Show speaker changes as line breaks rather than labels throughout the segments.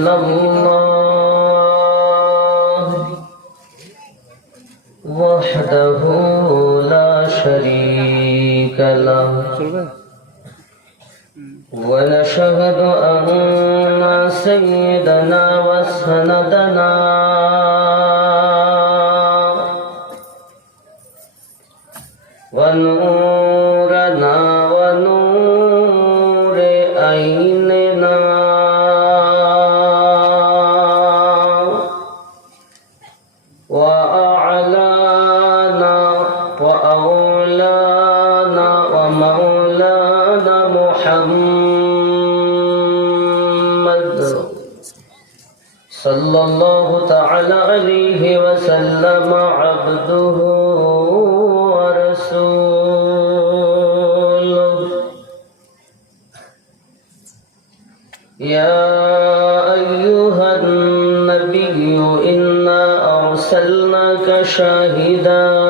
الله وحده لا شريك له ونشهد أن سيدنا وسندنا ونورنا وأعلانا وأولانا ومولانا محمد. صلى الله تعالى عليه وسلم عبده ورسوله. يا أرسلناك شاهدا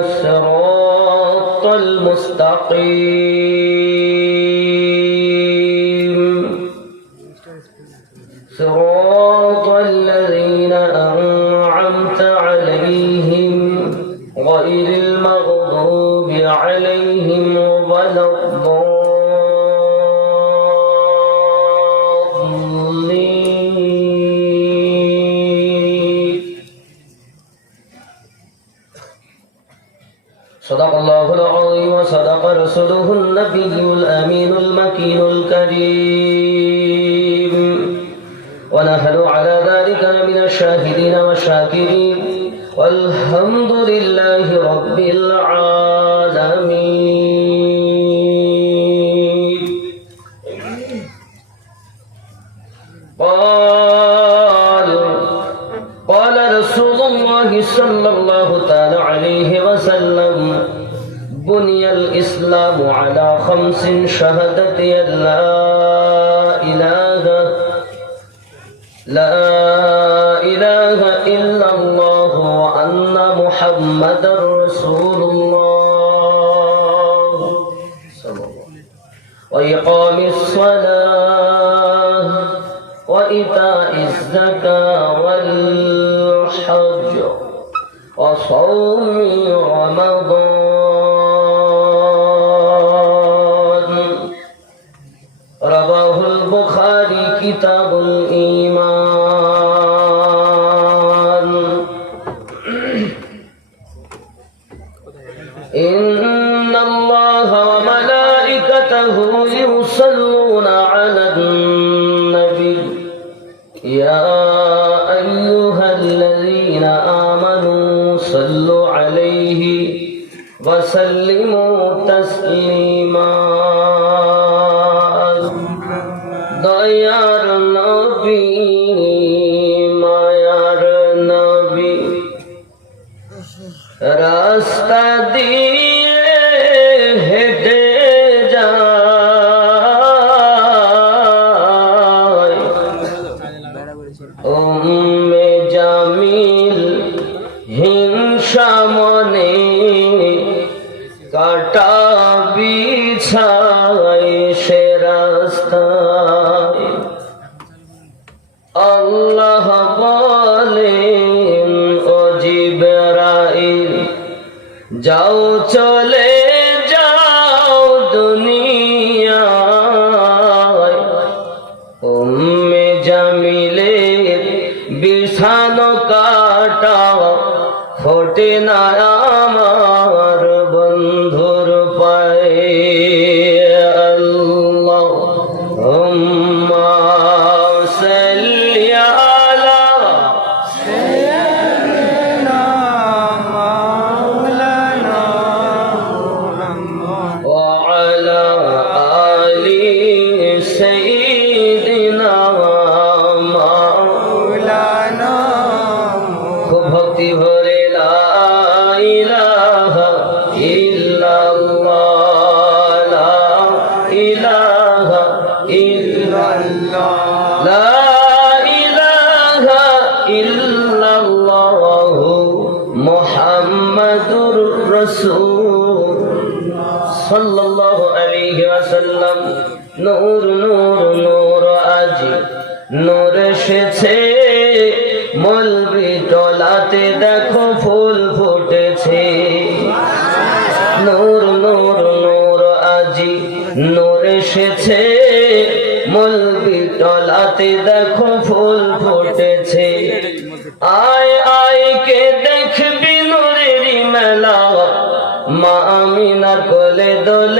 الصراط المستقيم. الله العظيم وصدق رسوله النبي الأمين المكين الكريم ونحن على ذلك من الشاهدين والشاكرين والحمد لله رب العالمين قال قال رسول الله صلى الله تعالى عليه وسلم بني الإسلام على خمس شهادة أن لا إله لا إله إلا الله وأن محمد رسول الله صلى الله عليه وسلم وإقام الصلاة وإيتاء الزكاة والحج وصوم رمضان البخاري كتاب الإيمان. إن الله وملائكته يصلون على النبي. يا أيها الذين آمنوا صلوا عليه وسلموا تسليما. যাও চলে যাও দুনিয়ায়। উম্মে বিষান বিছানো কাটা ফোটে না আমার বন্ধুর পায়ে। সাল্লাল্লাহু আলাইহি ওয়াসাল্লাম, নূর নূর নূর আজ নূর এসেছে। মলবি টলাতে দেখো ফুল ফুটেছে। নূর নূর নূর আজি নূর এসেছে। মলবি টলাতে দেখো ফুল ফুটেছে। আয়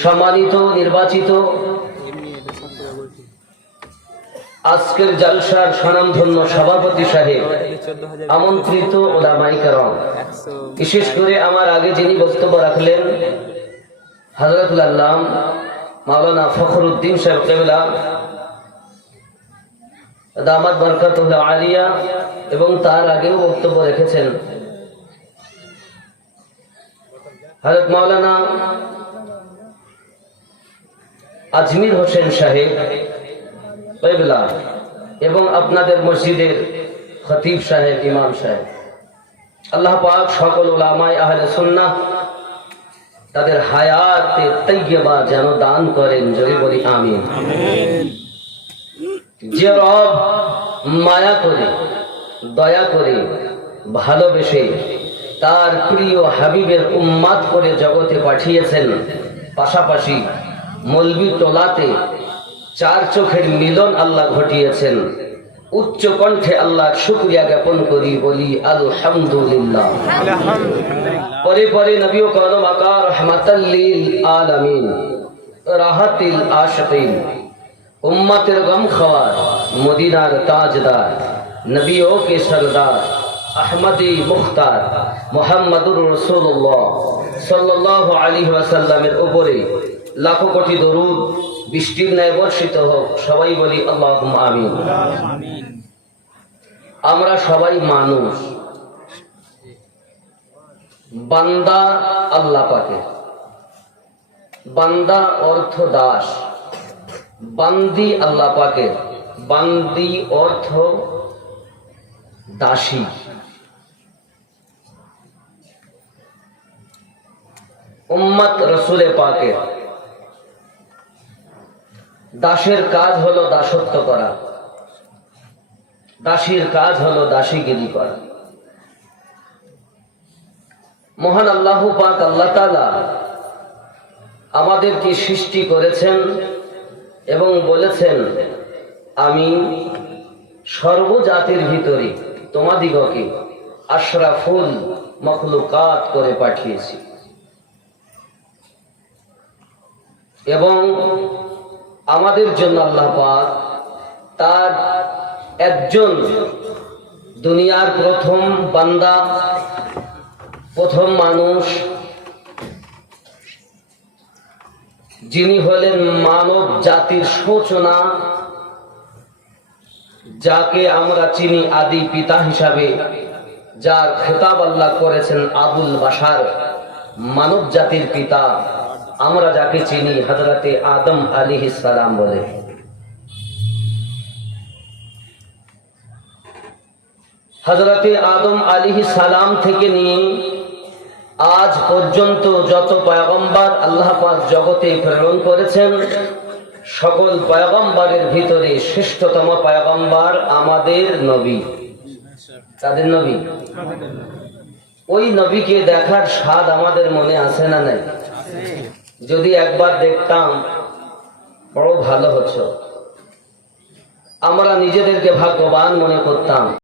সম্মানিত, নির্বাচিত। আজকের জালসার স্বনামধন্য সভাপতি সাহেব, আমন্ত্রিত ওলামাই কারণ বিশেষ করে আমার আগে যিনি বক্তব্য রাখলেন, হজরতুল আল্লাহ মাওলানা ফখরুদ্দিন সাহেব কেবলা, দামাত বরকত আলিয়া এবং তার আগেও বক্তব্য রেখেছেন। হজরত মাওলানা আজমির হোসেন সাহেব এবং আপনাদের মসজিদের খতিব সাহেব, ইমাম সাহেব। আল্লাহ পাক সকল ওলামায় আহলে সুন্নাহ তাদের হায়াতে তৈয়বা যেন দান করেন যদি বলি আমি যে রব মায়া করে, দয়া করে, ভালোবেসে তার প্রিয় হাবিবের উম্মাদ করে জগতে পাঠিয়েছেন, পাশাপাশি মলবি টোলাতে চার চোখের মিলন আল্লাহ ঘটিয়েছেন। উচ্চ কণ্ঠে আল্লাহ শুক্রিয়া জ্ঞাপন করি বলি আলহামদুলিল্লাহ। পরে পরে নবী ও কলম আকার রহমাতাল্লিল আলামিন রাহাতিল আশকিন উম্মতের গম খাওয়ার মদিনার তাজদার নবীও কে সরদার আহমদি মুখতার মোহাম্মদুর রসুল্লাহ সাল্লাহ আলী ওয়াসাল্লামের উপরে লাখো কোটি দরুদ, বৃষ্টির ন্যায় বর্ষিত হোক, সবাই বলি আল্লাহ আমিন। আমরা সবাই মানুষ। বান্দা আল্লাহ পাকে। বান্দা অর্থ দাস। বান্দি আল্লাহ পাকে। বান্দি অর্থ দাসী। উম্মত রসুলে পাকে। দাসের কাজ হলো দাসত্ব করা। দাসীর কাজ হলো দাসীগিরি করা। মহান আল্লাহ পাক, আল্লাহ তালা আমাদেরকে সৃষ্টি করেছেন এবং বলেছেন, আমি সর্বজাতির ভিতরে তোমাদিগকে আশরাফুল মখলুকাত করে পাঠিয়েছি। এবং আমাদের জন্য আল্লাহ পাক তার একজন দুনিয়ার প্রথম বান্দা, প্রথম মানুষ, যিনি হলেন মানব জাতির সূচনা, যাকে আমরা চিনি আদি পিতা হিসাবে, যার খেতাব আল্লাহ করেছেন আবুল বাসার মানব জাতির পিতা। আমরা যাকে চিনি হজরতে আদম আলী সালাম বলে। হজরতে আদম আলী সালাম থেকে নিয়ে আজ পর্যন্ত যত পয়গম্বর আল্লাহ জগতে প্রেরণ করেছেন, সকল পয়গম্বরের ভিতরে শ্রেষ্ঠতম পয়গম্বর আমাদের নবী। তাদের নবী? ওই নবীকে দেখার স্বাদ আমাদের মনে আছে না নাই? যদি একবার দেখতাম বড় ভালো হতো। আমরা নিজেদেরকে ভাগ্যবান মনে করতাম।